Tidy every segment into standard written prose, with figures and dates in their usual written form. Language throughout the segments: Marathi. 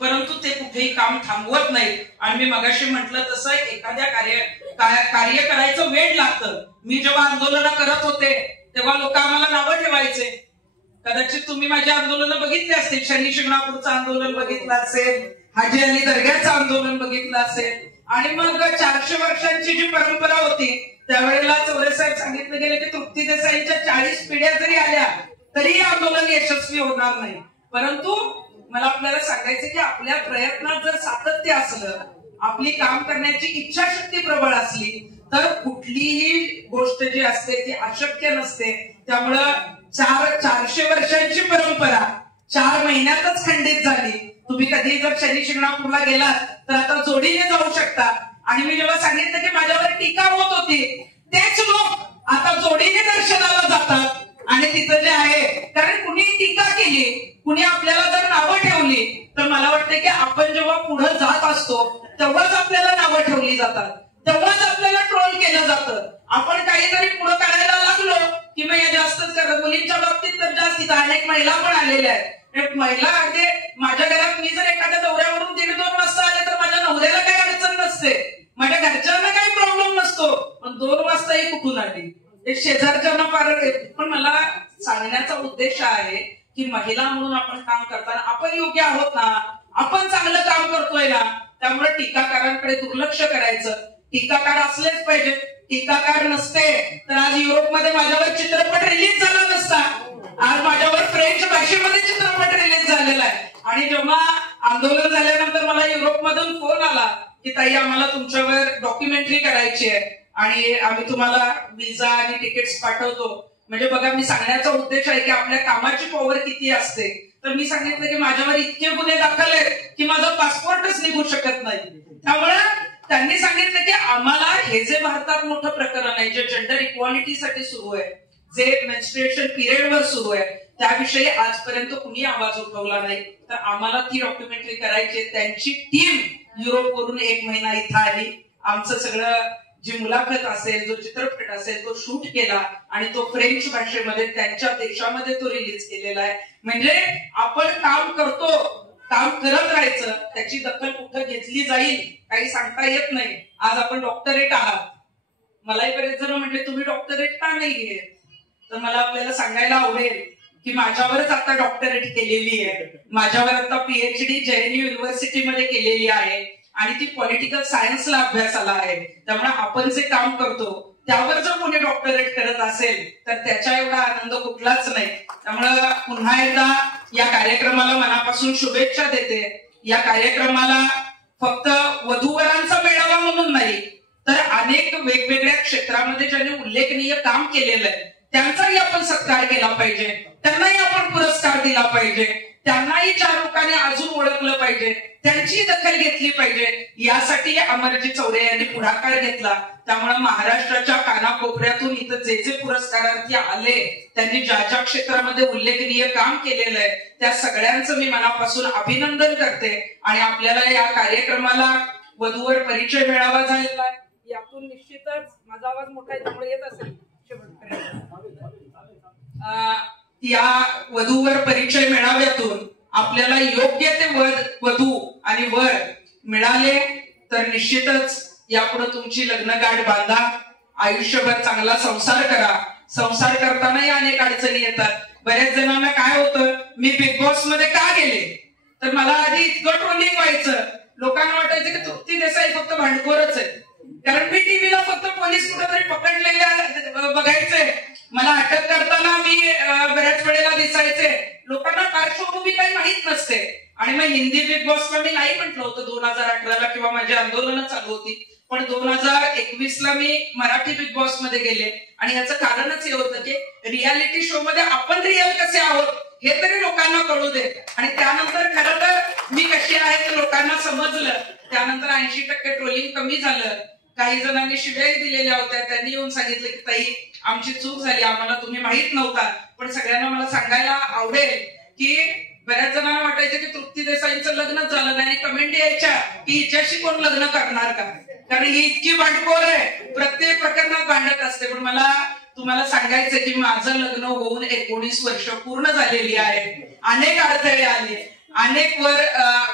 परंतु ते कुठेही काम थांबवत नाही। आणि मी मगाशी म्हटलं तसं एखाद्या कार्य करायचं वेळ लागतं। मी जेव्हा आंदोलन करत होते तेव्हा लोक आम्हाला नावं ठेवायचे। कदाचित तुम्ही माझे आंदोलन बघितले असतील, शनी शिंगणापूरचं आंदोलन बघितलं असेल, हाजी अली दर्ग्याचं आंदोलन बघितलं असेल। आणि मग 400 वर्षांची जी परंपरा होती त्यावेळेला चौरे साहेब सांगितलं गेलं की तृप्ती देसाईंच्या 40 पिढ्या जरी आल्या तरी आंदोलन यशस्वी होणार नाही। परंतु मला आपल्याला सांगायचं की आपल्या प्रयत्नात जर सातत्य असलं, आपली काम करण्याची इच्छाशक्ती प्रबळ असली तर कुठलीही गोष्ट जी असते ती अशक्य नसते। त्यामुळं 400 वर्षांची परंपरा 4 महिन्यातच खंडित झाली। तुम्ही कधी जर शनी शिंगणापूरला गेलात तर आता जोडीने जाऊ शकता। आणि मी जेव्हा सांगितलं की माझ्यावर टीका होत होती तेच लोक आता जोडीने दर्शनाला जातात। आणि तिथं जे आहे, कारण कुणी टीका केली, कुणी आपल्याला जर नावं ठेवली तर मला वाटतं की आपण जेव्हा पुढे जात असतो तेव्हाच आपल्याला नावं ठेवली जातात, तेव्हाच आपल्याला ट्रोल केलं जातं। आपण काही जरी पुढे काढायला लागलो की मग या जास्तच करत, मुलींच्या बाबतीत तर जास्त, अनेक महिला पण आलेल्या आहेत। महिला अगदी माझ्या घरात मी जर एखाद्या दौऱ्यावरून 1:30-2 वाजता आले तर माझ्या नवऱ्याला काही अडचण नसते, माझ्या घरच्यांना काही प्रॉब्लेम नसतो, पण 2 वाजता ही कुठून आली एक शेजारच्यांना फार। पण मला सांगण्याचा उद्देश आहे की महिला म्हणून आपण काम करताना आपण योग्य आहोत ना, आपण चांगलं काम करतोय ना, त्यामुळे टीकाकारांकडे दुर्लक्ष करायचं। टीकाकार असलेच पाहिजे, टीकाकार नसते तर आज युरोपमध्ये माझ्यावर चित्रपट रिलीज झाला नसता, आज माझ्यावर फ्रेंच भाषेमध्ये चित्रपट रिलीज झालेला आहे। आणि जेव्हा आंदोलन झाल्यानंतर मला युरोपमधून फोन आला की ताई आम्हाला तुमच्यावर डॉक्युमेंटरी करायची आहे आणि आम्ही तुम्हाला विजा आणि तिकीट्स पाठवतो। म्हणजे बघा, मी सांगण्याचा उद्देश आहे की आपल्या कामाची पॉवर किती असते। तर मी सांगितलं की माझ्यावर इतके गुन्हे दाखल आहेत की माझा पासपोर्टच निघू शकत नाही। त्यामुळे त्यांनी सांगितलं की आम्हाला हे जे भारतात मोठं प्रकरण आहे, जे जेंडर इक्वालिटीसाठी सुरू आहे, जे मेन्स्ट्रुएशन पिरियडवर सुरू आहे, त्याविषयी आजपर्यंत कुणी आवाज उठवला नाही। तर आम्हाला ती डॉक्युमेंटरी करायची। त्यांची टीम युरोपवरून 1 महिना इथं आली, आमचं सगळं जी मुलाखत असेल, जो चित्रपट असेल तो शूट केला आणि तो फ्रेंच भाषेमध्ये त्यांच्या देशामध्ये तो रिलीज केलेला आहे। म्हणजे आपण काम करतो, काम करत राहायचं, त्याची दखल कुठं घेतली जाईल काही सांगता येत नाही। आज आपण डॉक्टरेट आहात, मलाही बरेच जण म्हटले तुम्ही डॉक्टरेट का नाही घेत, तर मला आपल्याला सांगायला आवडेल की माझ्यावरच आता डॉक्टरेट केलेली आहे, माझ्यावर आता PhD JNU युनिव्हर्सिटीमध्ये केलेली आहे आणि ती पॉलिटिकल सायन्सला अभ्यासाला आहे। त्यामुळे आपण जे काम करतो त्यावर जर कोणी डॉक्टरेट करत असेल तर त्याच्या एवढा आनंद कुठलाच नाही। त्यामुळे पुन्हा एकदा या कार्यक्रमाला मनापासून शुभेच्छा देते। या कार्यक्रमाला फक्त वधूवरांचा मेळावा म्हणून नाही तर अनेक वेगवेगळ्या क्षेत्रामध्ये ज्यांनी उल्लेखनीय काम केलेलं आहे त्यांचाही आपण सत्कार केला पाहिजे, त्यांनाही आपण पुरस्कार दिला पाहिजे, त्यांनाही 4 लोकांनी अजून ओळखलं पाहिजे, त्यांची दखल घेतली पाहिजे। यासाठी अमरजी चौरे यांनी पुढाकार घेतला। त्यामुळे महाराष्ट्राच्या कानाकोपऱ्यातून इथं जे जे पुरस्कारार्थी आले, त्यांनी ज्या ज्या क्षेत्रामध्ये उल्लेखनीय काम केलेलं आहे त्या सगळ्यांचं मी मनापासून अभिनंदन करते। आणि आपल्याला या कार्यक्रमाला वधूवर परिचय मेळावा झालेला आहे, यातून निश्चितच माझा आवाज मोठा आहे त्यामुळे येत असेल या वधूवर परिचय मेळाव्यातून आपल्याला योग्य ते वधू आणि वर मिळाले तर निश्चितच यापुढे तुमची लग्नगाठ बांधा, आयुष्यभर चांगला संसार करा। संसार करतानाही अनेक अडचणी येतात। बऱ्याच जणांना काय होतं, मी बिग बॉस मध्ये का गेले, तर मला आधी इतकं ट्रोलिंग व्हायचं, लोकांना वाटायचं की तृप्ती देसाई फक्त भांडखोरच आहे, कारण मी टीव्हीला फक्त पोलीस कुठेतरी पकडलेले बघायचे, मला अटक करताना मी बऱ्याच वेळेला दिसायचे, लोकांना पार्श्वभूमी काही माहित नसते। आणि मग हिंदी बिग बॉसला मी नाही म्हटलं होतं 2018ला किंवा माझी आंदोलनं चालू होती, पण 2021ला मी मराठी बिग बॉस मध्ये गेले। आणि याचं कारणच हे होतं की रियालिटी शो मध्ये आपण रिअल कसे आहोत हे तरी लोकांना कळू दे। आणि त्यानंतर खरं तर मी कशी आहे ते लोकांना समजलं, त्यानंतर 80% ट्रोलिंग कमी झालं। काही जणांनी शिव्याही दिलेल्या होत्या, त्यांनी येऊन सांगितलं की ताई आमची चूक झाली, आम्हाला तुम्ही माहित नव्हता। पण सगळ्यांना मला सांगायला आवडेल की बऱ्याच जणांना वाटायचं की तृप्ती देसाईंचं लग्नच झालं नाही, कमेंट यायच्या की हिच्याशी कोण लग्न करणार का, कारण ही इतकी भांडखोर आहे, प्रत्येक प्रकरणात भांडत असते। पण मला तुम्हाला सांगायचं की माझं लग्न होऊन 19 वर्ष पूर्ण झालेली आहे, अनेक अडथळे आले अनेक वर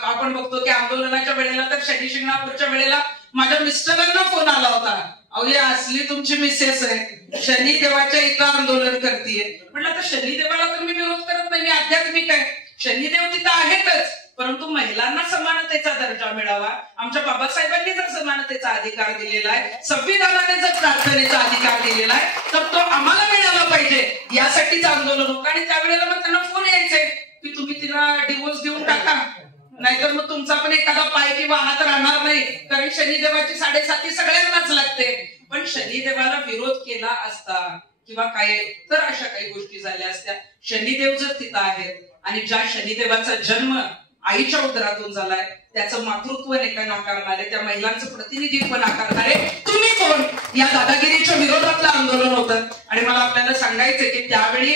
आपण बघतो की आंदोलनाच्या वेळेला तर शनी शिंगणापूरच्या वेळेला माझ्या मिस्टरांना फोन आला होता, अहो ही असली तुमची मिसेस आहे, शनी देवाच्या इथं आंदोलन करतीये. म्हटलं आता शनी देवाला तर मी विरोध करत नाही, मी आध्यात्मिक आहे, शनिदेव तिथं आहेतच, परंतु महिलांना समानतेचा दर्जा मिळावा. आमच्या बाबासाहेबांनी जर समानतेचा अधिकार दिलेला आहे, संविधानाने जर प्रार्थनेचा अधिकार दिलेला आहे, तर तो आम्हाला मिळाला पाहिजे, यासाठीच आंदोलन होतं. आणि त्यावेळेला मग त्यांना फोन यायचे की तुम्ही तिला डिवोर्स देऊन टाका, नाहीतर मग तुमचा पण एखादा पाय किंवा हात राहणार नाही, कारण शनिदेवाची 7.5 सगळ्यांनाच लागते. पण शनिदेवाला विरोध केला असता किंवा काय तर अशा काही गोष्टी झाल्या असत्या. शनिदेव जर तिथं आहेत आणि ज्या शनिदेवाचा जन्म आईच्या उदरातून झालाय, त्याचं मातृत्व नाकारणारे, त्या महिलांचं प्रतिनिधित्व नाकारणारे तुम्ही कोण, या दादागिरीच्या विरोधातलं आंदोलन होतं. आणि मला आपल्याला सांगायचंय की त्यावेळी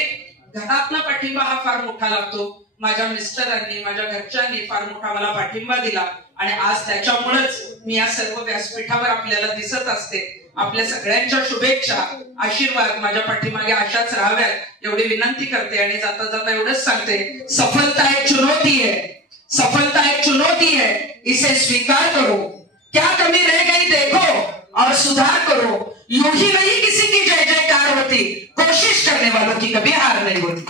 घरातला पाठिंबा हा फार मोठा लागतो. माझ्या मिस्टरांनी, माझ्या घरच्यांनी फार मोठा मला पाठिंबा दिला आणि आज त्याच्यामुळेच मी या सर्व व्यासपीठावर आपल्याला दिसत असते. आपल्या सगळ्यांच्या शुभेच्छा, आशीर्वाद माझ्या पाठीमागे अशाच राहाव्यात एवढी विनंती करते. आणि जाता जाता एवढंच सांगते, सफलता एक चुनौती है, सफलता एक चुनौती है, इसे स्वीकार करो, क्या कमी रह गई देखो और सुधार करो, यूं ही नहीं किसी की जय जयकार होती, कोशिश करने वालों की कभी हार नहीं होती.